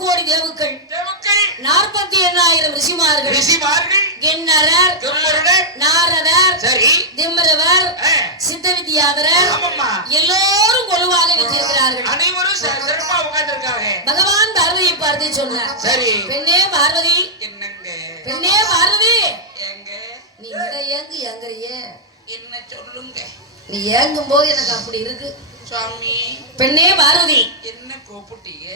கோடி தேவுக்கள் 48,000 ரிஷிமார்கள் கிண்ணரர் நாரதர் திம்மரவர் சித்த வித்யாதரர் எல்லோரும் கொலுவாக நிற்கிறார்கள். அனைவரும் சிறப்பா உட்கார்ந்திருக்காங்க. பகவான் பார்வதியை பார்த்து சொன்னார், பெண்ணே பார்வதி, பெண்ணே பார்வதி, நீ ஏங்கு ஏங்கறியே என்ன சொல்லுங்க. நீ ஏங்கும் போது எனக்கு அப்படி இருக்கு சுவாமி. பெண்ணே பார்வதி, என்ன கூப்பிட்டீங்க?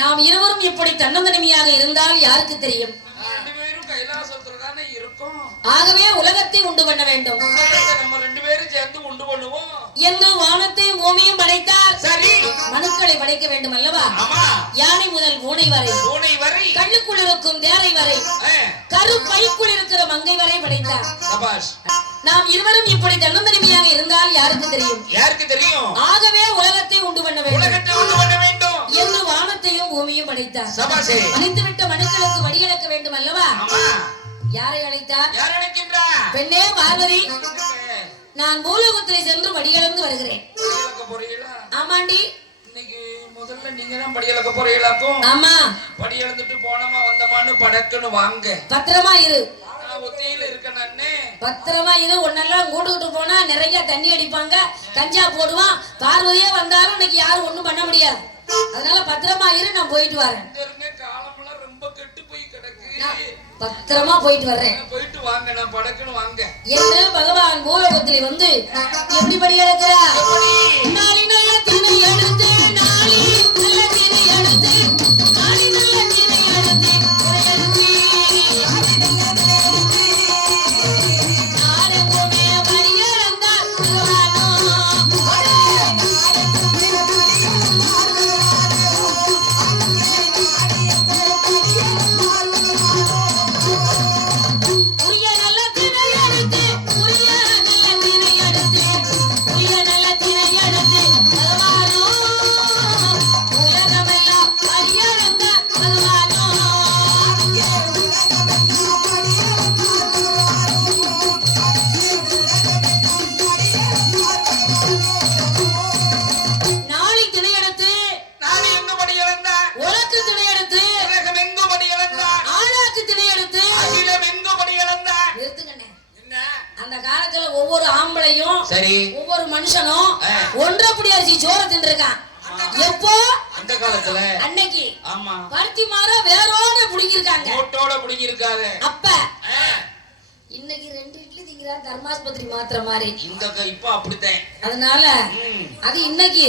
நாம் இருவரும் இப்படி தன்னந்தனிமையாக இருந்தால் யாருக்கு தெரியும்? ரெண்டு பேரும் கைலாசத்துல தானே இருக்கும். ஆகவே உலகத்தை உண்டு பண்ண வேண்டும். நம்ம ரெண்டு பேரும் சேர்ந்து உண்டு பண்ணுவோம் என்று வானத்தையும் பூமியும் படைத்தார். சரி, மனுக்களை படைக்க வேண்டும் அல்லவா? யானை முதல் பூனை வரை, கண்ணுக்குள் இருக்கும் தேரை வரை, கருப்பைக்குள் இருக்கிற மங்கை வரை படைத்தார். நாம் இருவரும் இப்படி தன்னந்தனிமையாக இருந்தால் யாருக்கு தெரியும்? யாருக்கு தெரியும்? ஆகவே உலகத்தை உண்டு பண்ண வேண்டும் என்று வானத்தையும் பூமியும் படைத்தார். அழைத்துவிட்ட மனுக்களுக்கு வடியளக்க வேண்டும் அல்லவா? யாரை அழைத்தார்? யார் அழைக்கின்றார்? பெண்ணே பார்வதி, நான் பூலோகத்திலே சென்று வடியளந்து வருகிறேன். ஆமாண்டி, இன்னைக்கு முதல்ல நீங்க தான் படியளக்க போறீங்களாக்கும். ஆமா, படியளந்துட்டு போனமா வந்தமான்னு படக்குன்னு வாங்க. பத்திரமா இரு. ஒத்தையில இருக்கனே, பத்திரமா இரு. ஒன்னெல்லாம் கூட்டுக்கிட்டு போனா நிறைய தண்ணி அடிப்பாங்க, கஞ்சா போடுவான். பார்வதியே வந்தாலும் இன்னைக்கு யாரும் ஒண்ணும் பண்ண முடியாது. அதனால பத்திரமா இரு, நான் போயிட்டு வரேன். காலமெல்லாம் ரொம்ப கெட்டு போய் கிடக்கு. பத்திரமா போயிட்டு வர்றேன். போயிட்டு வாங்க, நான் படக்குன்னு வாங்க என்று பகவான் பூலோகத்திலே வந்து எப்படி படி எடுக்கிறார்? நாளி நல்ல திணை எடுத்து, நாளி நல்ல திணை எடுத்து, நாளி நல்ல திணை எடுத்து, நாடகமே படி எடுத்தார் பகவானோ. ஒவ்வொரு மனுஷனும் ஒன்றப்படி அரிசி சோறு தின்றுருக்கான். எப்போ? அந்த காலத்துல. அன்னைக்கு. ஆமா. பருத்தி மரம் வேரோட புடிங்கிருக்காங்க. ஓட்டோட புடிங்கிருக்காங்க. அப்ப இன்னைக்கு 2 இட்லி திங்கிறான் தர்மாஸ்பத்திரி மாத்திர மாதிரி. இந்த இப்ப அப்படித்தான். அதனால அது இன்னைக்கு.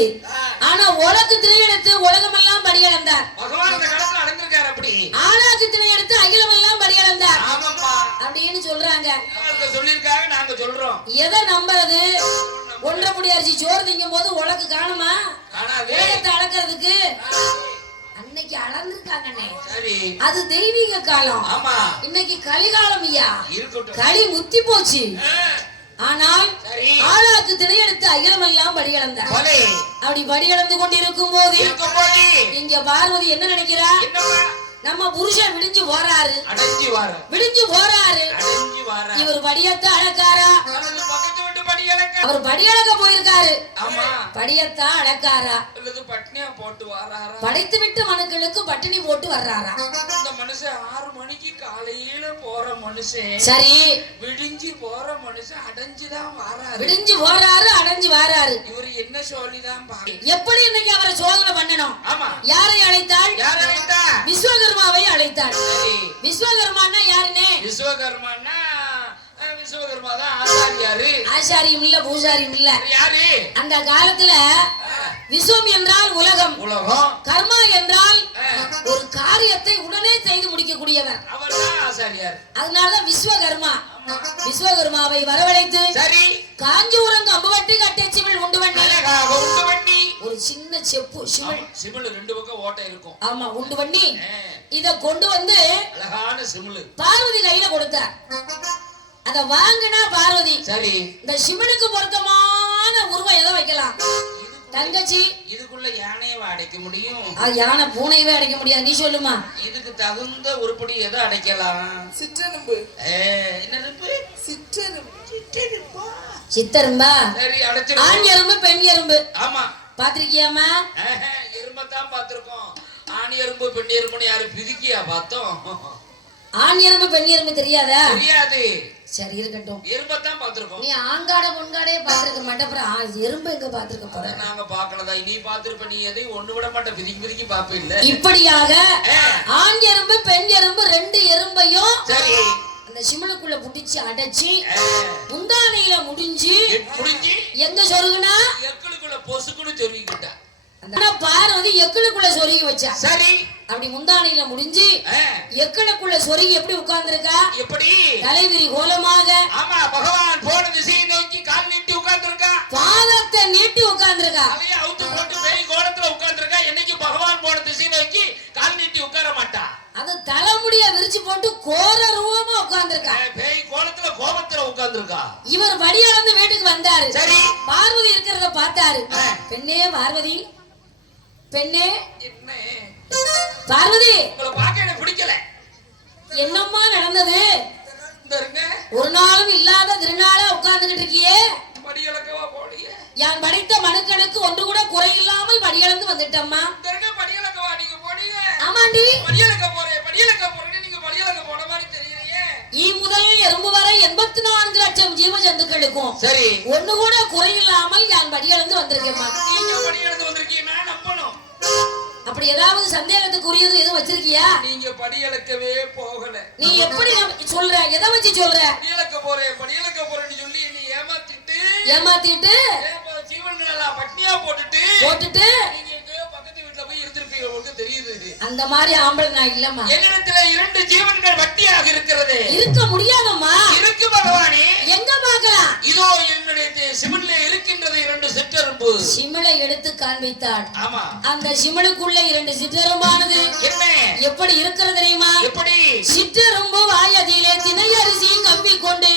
ஆனா உலகு திரையெடுத்து உலகமெல்லாம் படி அளந்தார். பகவான் அந்த காலத்துல அளந்திருக்காரு. அப்படி ஆனாக்கு திரையெடுத்து அகிலமெல்லாம் படி அளந்தார். ஆமாப்பா அப்படின்னு சொல்றாங்க. சொல்லிருக்காங்க, நாங்க சொல்றோம். எதை நம்புறது? ஒன்றப்படி அரிசி சோறு திங்கும் போது உலக்கு காணுமா? வேகத்தை அளக்கிறதுக்கு அன்னைக்கு அளந்திருக்காங்கண்ணே. அது தெய்வீக காலம். இன்னைக்கு கலிகாலம் ஐயா. களி முத்தி போச்சு. ஆனால் ஆளாக்கு திரையெடுத்து அகிலமெல்லாம் படி அளந்தார். அப்படி படி அளந்து கொண்டிருக்கும் போது இங்க பார்வதி என்ன நினைக்கிறா? நம்ம புருஷன் விடிஞ்சு போறாரு, விடிஞ்சு போறாரு. இவர் படியத்தை அடக்காரா? அவர் படியளக்க போயிருக்காரு. படியத்தா அடக்காரா? படைத்து விட்டு மனுக்களுக்கு பட்டினி போட்டு வர்றாரா? இந்த மனுஷன் 6 மணிக்கு காலையில போற மனுஷன். சரி, விடிஞ்சு போற மனுஷன் அடைஞ்சுதான் வராரு. விடிஞ்சு போறாரு, அடைஞ்சு வராரு. இவரு என்ன சொல்லிதான் எப்படி இன்னைக்கு அவரை சோதனை பண்ணணும்? யாரை அழைத்தாள்? விஸ்வகர்மாவை அழைத்தாள். விஸ்வகர்மான்னா யாருன்னு? விஸ்வகர்மான்னா விஸ்வகர்மா தான் ஆசாரியாரு. ஆசாரியும் இல்ல, பூசாரியும் இல்ல. யாரு? அந்த காலத்துல விஸ்வம் என்றால் உலகம், கர்மா என்றால் ஒரு காரியத்தை உடனே செய்து முடிக்கக்கூடியவர். அவர்தான் ஆசாரியார். அதனால விஸ்வகர்மா. விஸ்வகர்மாவை வரவழைத்து காஞ்சிபுரம் அம்புவட்டி கட்டை சிமிழ் உண்டு பண்ணி ஒரு சின்ன செப்பு சிமிழ் 2 பக்கம் ஓட்டை இருக்கும். ஆமா, உண்டு பண்ணி இத கொண்டு வந்து அழகான சிமிழ் பார்வதி கையில கொடுத்தார். அத வாங்கினா பார்வதி, சரி, இந்த சிமிழுக்கு பொருத்தமான உருவம் எதை வைக்கலாம்? தங்கச்சி, இதுக்குள்ள யானையவை அடைக்க முடியும்? யானை பூனையவே அடைக்க முடியாது. நீ சொல்லுமா, இதுக்கு தகுந்த உருப்படி எதை அடைக்கலாம்? சிற்றெரும்பு. என்னெரும்பு? சித்தெரும்பா? சரி, அடைச்சு. ஆண் எறும்பு, பெண் எறும்பு. ஆமா, பாத்திருக்கியாமா? எறும்பத்தான் பாத்திருக்கோம். ஆண் ஆண் எறும்பு பெண் எறும்புன்னு யாரு பிரிக்கியா பார்த்தோம்? ஆண் எறும்பு பெண் எறும்பு தெரியாதா? தெரியாது. சரி இருக்கட்டும். எறும்பத்தான் பாத்துருக்கோம். நீ ஆங்காட பொன்காடே பாத்துருக்க மாட்டே, அப்புறம் எறும்பு எங்க பாத்துருக்க போற? நாங்க பாக்கலதா. நீ பாத்துருப்ப. நீ எதையும் ஒண்ணு விட மாட்ட, பிரிக்கி பிரிக்கி பாப்ப இல்ல. இப்படியாக ஆண் எறும்பு பெண் எறும்பு ரெண்டு எறும்பையும் சரி அந்த சிமிழுக்குள்ள புடிச்சு அடைச்சி முந்தானையில முடிஞ்சு எங்க சொருகுனா எக்குளுக்குள்ள பொசுக்குன்னு சொருகிக்கிட்டா. பார்வதி எக்குளுக்குள்ள சொருகி வச்சா. சரி அப்படி முந்தானையில முடிஞ்சு எக்குளுக்குள்ள சொருகி எப்படி உட்கார்ந்துருக்கா? எப்படி? தலைவிரி கோலமாக. ஆமா, பகவான் போன திசையை நோக்கி கால் நீட்டி உட்கார்ந்துருக்கா. பாதத்தை நீட்டி உட்கார்ந்துருக்கா. அவைய அவுத்து போட்டு பேய் கோலத்துல உட்கார்ந்துருக்கா. என்னைக்கு பகவான் போன திசையை நோக்கி கால் நீட்டி உட்கார மாட்டா. அது தலைமுடிய விரிச்சு போட்டு கோர ரூபமா உட்கார்ந்துருக்கா. பேய் கோலத்துல கோபத்துல உட்கார்ந்துருக்கா. இவர் வடியாளந்து வீட்டுக்கு வந்தாரு. சரி பார்வதி இருக்கிறத பார்த்தாரு. பெண்ணே பார்வதி, பெண்ணே என்ன பார்வதி, உங்களை பார்க்க எனக்கு பிடிக்கல. என்னம்மா நடந்தது? ஒரு நாளும் இல்லாத திருநாளா உட்கார்ந்துகிட்டு இருக்கியே. படியலக்கவா போடிய யான் படித்த மனுக்களுக்கு ஒன்று கூட குறையில்லாமல் படியளந்து வந்துட்டம்மா. படியலக்கவா நீங்க போடிய? ஆமாண்டி. படியலக்க போறேன் நீங்க படியலக்க போன மாதிரி தெரியலையே. ஈ முதல் எறும்பு வரை 84 லட்சம் ஜீவ ஜந்துக்களுக்கும் சரி ஒண்ணு கூட குறையில்லாமல் யான் படியளந்து வந்திருக்கேம்மா. நீங்க படியலந்து வந்திருக்கீங்க, நான் நம்பணும். அப்படி ஏதாவது சந்தேகத்துக்குரியது எதுவும் வச்சிருக்கியா? நீங்க படியலக்கவே போகல. நீ எப்படி சொல்ற? எதை வச்சு சொல்ற? படியலக்க போறேன்னு சொல்லி நீ ஏமாத்திட்டு ஜீவன்கள் எல்லாம் பட்னியா போட்டுட்டு நீங்க எங்கேயோ பக்கத்து வீட்டுல போய் இருந்திருப்பீங்க. உங்களுக்கு தெரியுது. அந்த மாதிரி ஆம்பளை நான் இல்லம்மா. என்னிடத்துல 2 ஜீவன்கள் பக்தியாக இருக்கிறது. இருக்க முடியாதம்மா. இருக்கு பகவானே. எங்க பார்க்கலாம்? இதோ என்னுடைய சிமிழ்ல இருக்கின்றது 2 சிற்றெறும்பு. சிமிழை எடுத்து காண்பித்தாள். ஆமா, அந்த சிமிழுக்குள்ள 2 சிற்றெறும்பானது என்ன எப்படி இருக்கிறது தெரியுமா? எப்படி? சிற்றெறும்பு வாயதிலே திணையரிசி கம்பி கொண்டு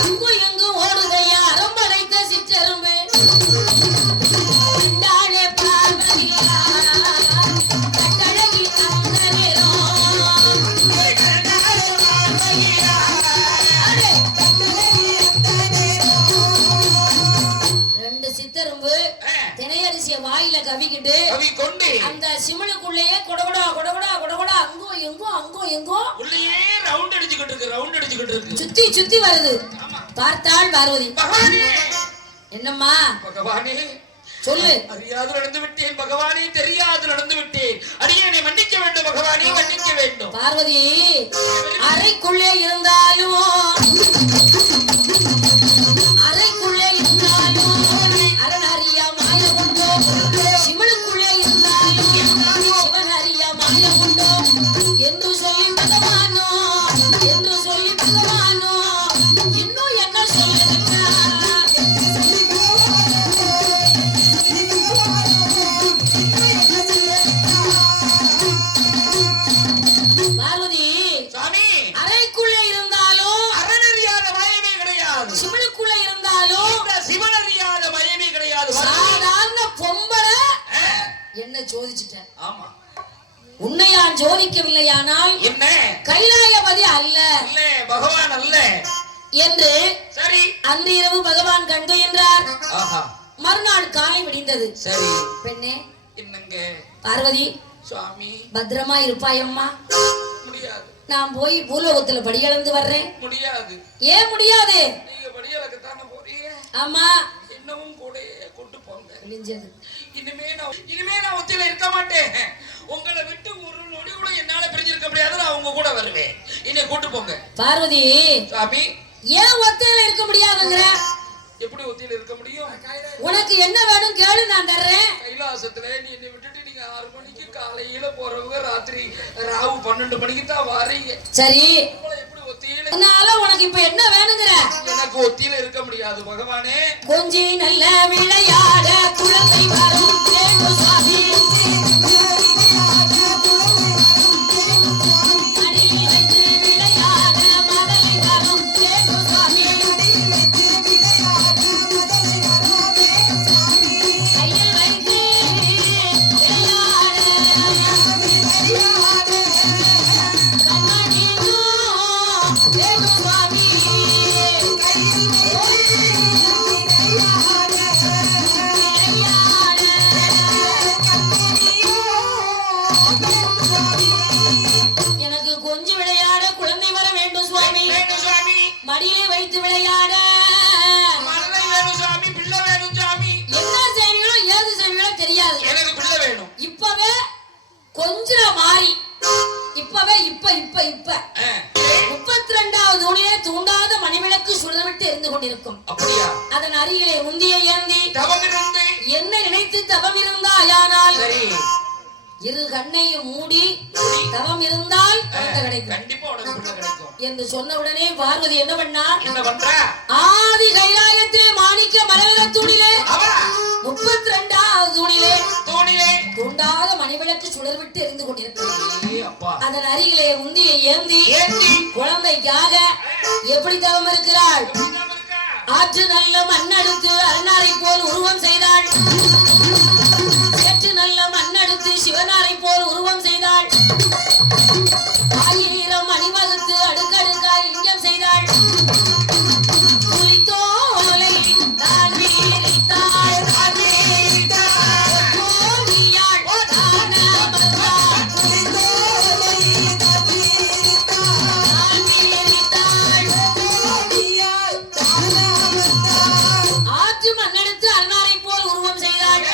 அங்கு எங்கு ஓடுதையா அரம்படைத்த சிற்றெறும்பு. கண்டாளே பார்வதியா கட்டழகி அந்தரேரோ. சித்தரும்பு திணையரிசிய வாயில கவிக்கிட்டு அந்த சிமிழுக்குள்ளேயே கொடகொடா கொடகொடா கொடகொடா அங்கோ எங்கோ உள்ளேயே ரவுண்ட் அடிச்சுக்கிட்டு இருக்கு. சுத்தி சுத்தி வருது. பார்த்தாள் பார்வதி. என்னம்மா பகவானே சொல்லு. அறியாது நடந்து விட்டேன் பகவானே, தெரியாது நடந்து விட்டேன். அடியேனை மன்னிக்க வேண்டும் பகவானே, மன்னிக்க வேண்டும். பார்வதி அறைக்குள்ளே இருந்தாலும் அரணறியா மாய உண்டோ, சிவனுக்குள்ளே இருந்தாலும் சிவன் அறியா மாய உண்டோ என்று சொல்லி பகவானோ இன்னும் என்ன சொல்லுங்க? பார்வதி சாமி அறைக்குள்ளே இருந்தாலும் அரணறியாத மயமே கிடையாது, சிவனுக்குள்ள இருந்தாலும் சிவனறியாத மயமே கிடையாது. சாதாரண பொம்பளை என்ன சோதிச்சுட்டேன். ஆமா, உன்னை நான் ஜோதிக்கவில்லையானால் என்ன கைலாயபதி அல்ல பகவான் அல்ல என்று சரி அன்று இரவு பகவான் கண்டு என்றார். ஆஹா, மறுநாள் காலை விடிந்தது. சரி பெண்ணே என்னங்க பார்வதி சுவாமி பத்திரமா இருப்பாயம்மா? முடியாது, நான் போய் பூலோகத்துல படியளந்து வர்றேன். முடியாது. ஏன் முடியாது? நீங்க படியளக்கத்தானே போறீங்க. ஆமா, என்னவும் கூட கொண்டு போங்க. இனிமே நான் ஒத்தியில இருக்க மாட்டேன். உங்களை விட்டு ஒரு நொடி கூட என்னால பிரிஞ்சிருக்க முடியாது. நான் உங்க கூட வருவேன். என்னை கூட்டு போங்க. பார்வதி சாமி ஏன் ஒத்தையில இருக்க முடியாதுங்கிற? எப்படி ஒத்தியில இருக்க முடியும்? உனக்கு என்ன வேணும் கேளு, நான் தர்றேன். கைலாசத்துல நீ என்னை விட்டுட்டு நீங்க 6 மணிக்கு காலையில போறவங்க ராத்திரி ராவு 12 மணிக்கு தான் வாரீங்க. சரி, எப்படி ஒத்தியில? அதனால உனக்கு இப்ப என்ன வேணுங்கிற? எனக்கு ஒத்தியில இருக்க முடியாது பகவானே. கொஞ்சி நல்ல விளையாட குழந்தை வரும் சுவாமி. எனக்கு பிள்ளை வேணும். இப்பவே கொஞ்சம் மாறி இப்பவே இப்ப 32வது ஊனிலே தூண்டாத மணிவிளக்கு சுடர்விட்டு எரிந்து கொண்டிருக்கும். அப்படியா? அதன் அருகிலே முந்திய ஏந்தி தவம் இருந்து என்ன நினைத்து தவம் இருந்தாயானால் சரி இரு கண்ணையும் மூடி தவம் இருந்தால் குழந்தை கிடைக்கும். கண்டிப்பா உனக்கு பிள்ளை கிடைக்கும் என்று சொன்ன உடனே பார்வதி என்ன பண்ணா? என்ன பண்றா? ஆதி கைலாயத்திலே மாணிக்க மரகத தூணிலே 32வது தூணிலே தூண்டாத மணிவிளக்கு சுடர்விட்டு எரிந்து கொண்டிருக்கிறது. அதன் அருகிலே முந்திய ஏந்தி குழந்தைக்காக எப்படி தவம் இருக்கிறாள்? ஆற்று நல்ல மண்ணெடுத்து அரணாரை போல் உருவம் செய்தாள். சேற்று நல்ல மண்ணெடுத்து சிவனாரை போல் உருவம் செய்தாள். 1000 அணிவகுத்து அடுக்கடுக்காய் லிங்கம் செய்தாள். புலித்தோலை தான் வீரித்தாள். கோவியாள் தானமர்ந்தாள். புலித்தோலை தான் வீரித்தாள். ஆற்று மண்ணெடுத்து அரணாரை போல் உருவம் செய்தாள்.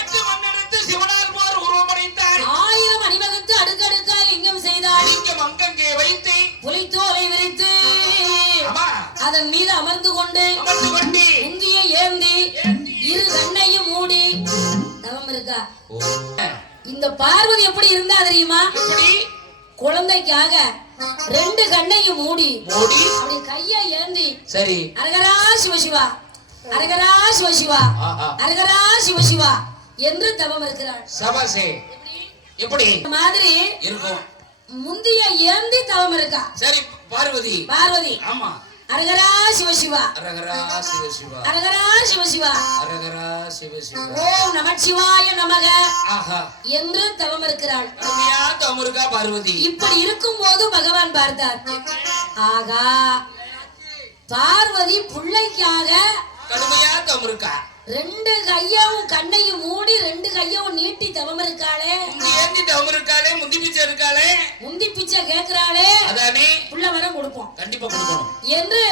1000 அணிவகுத்து அடுக்கடுக்காய் லிங்கம் செய்தாள். புலித்தோலை விரித்து அதன் மீது அமர்ந்து கொண்டு முந்திய ஏந்தி இரு கண்ணையும் மூடி தவம் இருக்கா. இந்த பார்வதி எப்படி இருந்தா தெரியுமா? குழந்தைக்காக 2 கண்ணையும் மூடி அப்படி கையை ஏந்தி சரி அரகரா சிவசிவா அரகரா சிவசிவா அரகரா சிவசிவா என்று தவம் இருக்கிறாள். சபாசே எப்படி மாதிரி இருக்கும்? முந்திய ஏந்தி தவம் இருக்கா. சரி பார்வதி ஆமா அரகரா சிவசிவா அரகரா சிவசிவா அரகரா சிவசிவா அரகரா சிவசிவா ஓம் நமச்சிவாய நமக ஆஹா என்று தவம் இருக்கிறாள். கடுமையா தவம் இருக்கா பார்வதி. இப்படி இருக்கும் போது பகவான் பார்த்தார். ஆகா பார்வதி பிள்ளைக்காக கடுமையா தவம் இருக்கா. 2 கையவும் கண்ணையும் மூடி 2 கையவும் நீட்டி தவம் இருக்காளே. ஏந்தி தவம் இருக்காளே. முந்தி பிச்சை இருக்காளே. முந்தி பிச்சை கேட்கிறாளே. அதானே புள்ள வரம் கொடுப்போம் கண்டிப்பா கொடுக்கணும் என்று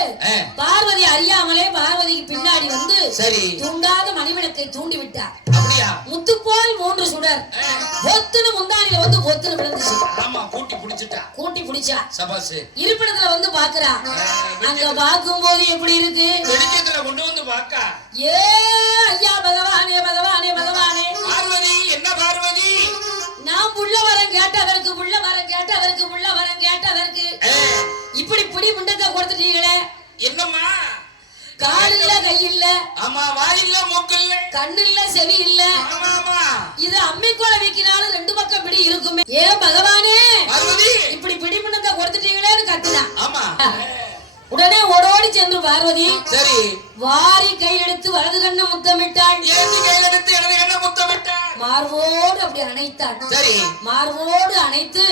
பார்வதி அறியாமலே பார்வதிக்கு பின்னாடி வந்து சரி தூண்டாத மணிவிளக்கை தூண்டி விட்டார். அப்படியா? முத்து போல் 3 சுடர் பொத்துன்னு முந்தானில வந்து பொத்துன்னு விழுந்துச்சு. ஆமா கூட்டி பிடிச்சா சபாஸ். இருப்பிடத்துல வந்து பாக்குறா. அங்க பாக்கும் போது எப்படி இருக்கு? வெளிச்சத்துல கொண்டு வந்து பாக்கா. ஏ ஐயா பகவானே பகவானே பகவானே. பார்வதி என்ன பார்வதி? நான் புள்ள வரம் கேட்டவருக்கு இப்படி புடி முண்டத்தை கொடுத்துட்டீங்களே. என்னம்மா? கால் இல்ல கை இல்ல. ஆமா வாய் இல்ல மூக்கு இல்ல கண்ணு இல்ல செவி இல்ல. ஆமா இது அம்மிக்கோல வைக்கிறாலும் 2 பக்கம் பிடி இருக்குமே. ஏ பகவானே பார்வதி இப்படி பிடி முண்டத்தை கொடுத்துட்டீங்களேன்னு கத்துனா. ஆமா உடனே ஓடோடி சென்று பார்வதி சரி வாரி கையில் எடுத்து வலது கண்ணை முத்தமிட்டாள். ஏந்தி கையில் எடுத்து இடது கண்ணை முத்தமிட்டாள். மார்போடு அப்படி அணைத்தாள். சரி மார்போடு அணைத்து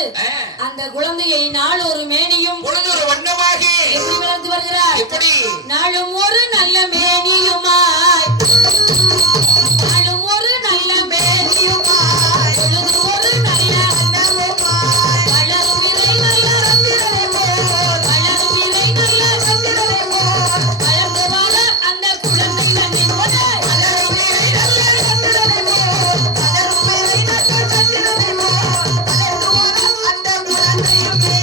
அந்த குழந்தையை நாள் ஒரு மேனியும் பொழுது ஒரு வண்ணமாகி எப்படி வளர்த்து வருகிறார்? எப்படி? நாளும் ஒரு நல்ல மேனியுமாய் நாளும் ஒரு நல்ல மேனியுமாய் பொழுது ஒரு நல்ல வண்ணமுமாய் வளரும் விதை நல்ல ரத்தினமே போல் வளரும் விதை நல்ல ரத்தினமே போல் வளர்ந்து வள அந்த குழந்தை கண்ணின் போது வளரும் விதை நல்ல ரத்தினமே போல் வளரும் விதை நல்ல ரத்தினமே போல் வளர்ந்து வள அந்த குழந்தையுமே.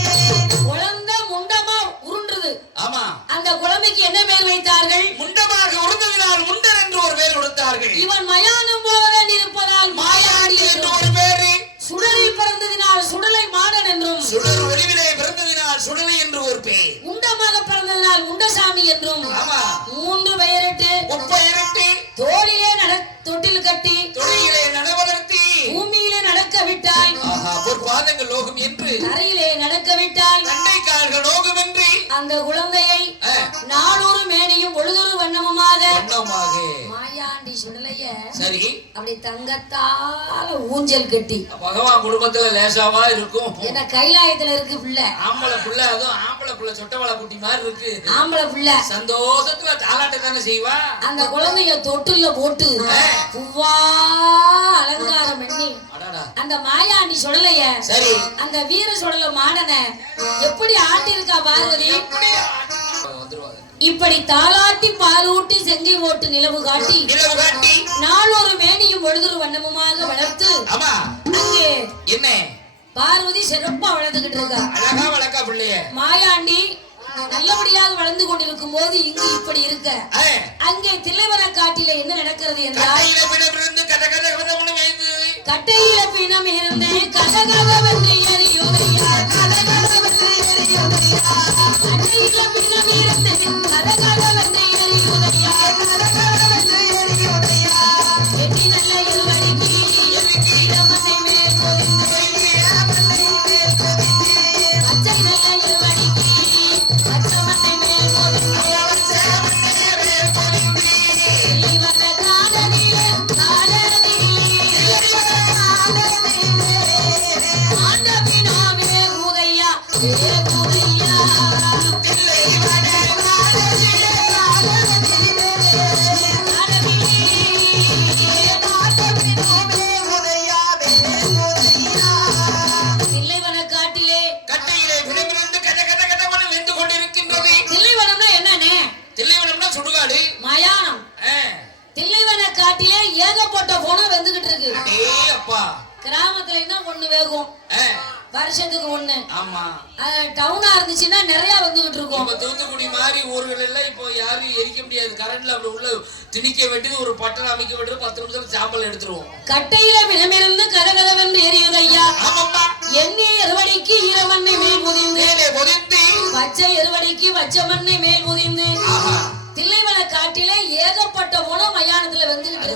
குழந்தை முண்டமா உருண்டுது. ஆமா அந்த குழந்தைக்கு என்ன பேர் வைத்தார்கள்? முண்டமாக உருந்ததினால் முண்டர் என்று ஒரு பேர் கொடுத்தார்கள். இவன் மயானம் போக வேண்டியிருப்பதால் மாயாண்டி என்று ஒரு பேர். சுடரில் பிறந்ததினால் சுடலை மாடன் என்றும் சுடர் ஒளிவிலே பிறந்ததினால் சுடலை என்று ஒரு பேர். முண்டமாக பிறந்ததினால் முண்டசாமி என்றும் ஆமா 3 பெயரிட்டு முப்பெயரிட்டு தோளிலே தொட்டில் கட்டி தொழிலே நடவலர்த்தி பூமியிலே நடக்க விட்டால் பொற்பாதங்கள் லோகம் என்று தரையிலே நடக்க விட்டால் கண்டை கால்கள் லோகம் என்று அந்த குழந்தையை நாளொரு மேனியும் பொழுதொரு வண்ணமுமாக மாயாண்டி சுடலைய சரி அப்படி தங்கத்தால ஊஞ்சல் கட்டி பகவான் குடும்பத்துல லேசாவா இருக்கும். என்ன கைலாயத்துல இருக்கு புள்ள. ஆம்பளை புள்ள அதுவும் ஆம்பளை புள்ள சொட்டவாள குட்டி மாதிரி இருக்கு. ஆம்பளை புள்ள சந்தோஷத்துல தாலாட்ட தானே செய்வா. அந்த குழந்தைய தொட்டுல போட்டு பூவா அலங்காரம் பண்ணி அந்த மாயாண்டி சுடலைய சரி அந்த வீர சுடல மாடன எப்படி ஆட்டி இருக்கா பார்வதி. வந்துருவாங்க இப்படி தாளாட்டி பாலூட்டி செங்கை ஓட்டு நிலவு காட்டி நாளொரு மேனியும் பொழுதொரு வண்ணமுமாக வளர்த்து அங்கே என்ன பார்வதி சிறப்பா வளர்ந்துகிட்டு இருக்கா. அழகா வளர்க்கா பிள்ளைய. மாயாண்டி நல்லபடியாக வளர்ந்து கொண்டிருக்கும் போது இங்கு இப்படி இருக்க அங்கே தில்லைவன காட்டில என்ன நடக்கிறது என்றால் கட்டையில பிணம் இருந்து கதகதவென்று எரியுதையா, கதகதவென்று எரியுதையா, கட்டையில பிணம் இருந்து கதகதவென்று எரியுதையா, கதகதவென்று எரியுதையா, எட்டி நல்ல இருவடிக்கு இரமனை மேல் பொதிந்து, அச்சை நல்ல இருவடிக்கு அச்சமனை மேல் பொதிந்து, தில்லைவன காதலிலே ஆண்ட பிணாமே உதையா உதையா, தில்லைவன காட்டிலே கட்டையிலே விழுந்து கத கத கதவன வெந்து கொண்டிருக்கின்றது. தில்லைவனம்னா என்னன்னே? தில்லைவனம்னா சுடுகாடு, மயானம். தில்லைவன காட்டிலே ஏகப்பட்ட போனம் வெந்துகிட்டு இருக்கு. ஏய் அப்பா, கிராமத்துல என்ன ஒண்ணு வேகும், வருஷத்துக்கு ஒண்ணு. ஆமா, டவுனா இருந்துச்சுன்னா நிறைய வந்துகிட்டு இருக்கும். இப்ப தூத்துக்குடி மாதிரி ஊர்கள் எல்லாம் இப்போ யாரும் எரிக்க முடியாது. கரண்ட்ல அப்படி உள்ள திணிக்க வேண்டியது, ஒரு பட்டணம் அமைக்க வேண்டியது, 10 நிமிஷத்துல சாம்பல் எடுத்துருவோம். கட்டையில வினமிருந்து கதகதவென்று எரியுதையா, ஆமாம்மா, எண்ணெய் எருவடிக்கு ஈரமண்ணை மேல் புதிந்து, பச்சை எருவடிக்கு வச்சமண்ணை மேல் புதிந்து, தில்லைவன காட்டிலே ஏகப்பட்ட போனம் மயானத்துல வந்துகிட்டு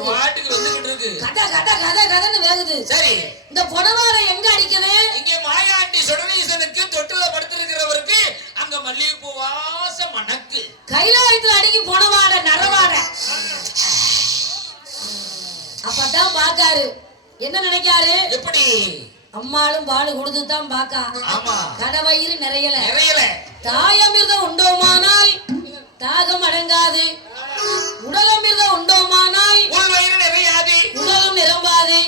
இருக்கு. கத கத கத கதன்னு வேகுது. சரி, இந்த பொனவார எங்க அடிக்குது? இங்க மாயாண்டி சுடலீசனுக்கு தொட்டில படுத்திருக்கிறவருக்கு அங்க மல்லிகைப்பூ வாசம் மணக்கு. கைலாயத்துல அடிக்கி பொனவாட நரவாட. அப்பதான் பாக்காரு, என்ன நினைக்காரு? எப்படி? அம்மாளும் பாலு கொடுத்துதான் பாக்கா. ஆமா, கடவயிறு நிறையல. தாயமிர்தம் உண்டோமானால் தாகம் அடங்காது, உடலமிர்தம் உண்டோமானால் உள்வயிறு நிறையாது, உடலும் நிரம்பாது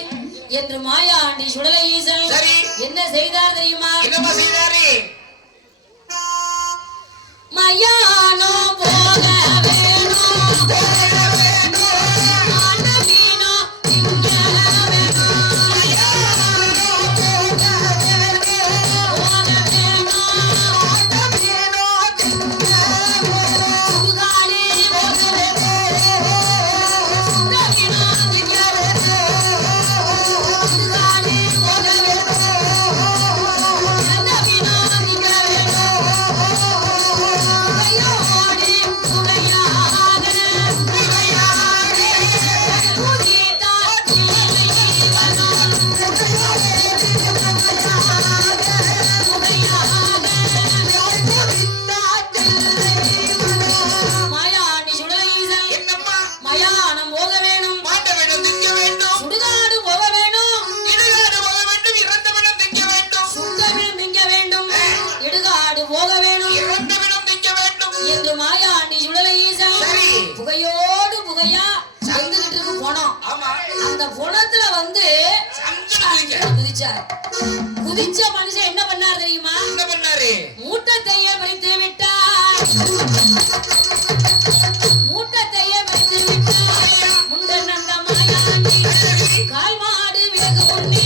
என்று மாயாண்டி சுடலை ஈசன் என்ன செய்தார் தெரியுமா? என்னமா செய்தாரு? மயானோ போக வேணும், ஆண்டவீனோ இங்க வேணும், போக வேணும், சுடுகாடு போக வேணும், சுடவினோ இங்க வேணும், சுடுகாடு போக வேணும், நல்லவினோ இங்க வேணும், கையோடு சுகையாக உதித்தார் இறைவனும் மாயாண்டி சுடலை ஈசன் என்னம்மா? மயானம் போக வேணும், மாட்ட வேண்டும், திங்க வேண்டும், சுடுகாடு போக வேணும், இடுகாடு போக வேண்டும், இறந்தவிடம் திங்க வேண்டும், சுத்தவிடம் திங்க வேண்டும், இடுகாடு போக வேணும் இறந்தவிடம் திங்க வேண்டும் என்று மாயாண்டி சுடலை ஈசன் சரி. புகையோடு புகையா எங்கிட்டு இருக்கு போனோம். ஆமா, அந்த புணத்துல வந்து சந்தன குதிச்சார். குதிச்ச மனுஷன் என்ன பண்ணார் தெரியுமா? என்ன பண்ணாரு? மூட்டத்தையே பறித்து விட்டார், மூட்டத்தையே பறித்து விட்டார். முந்தன் அந்த மாயாண்டி கால் மாடு வேக முன்னே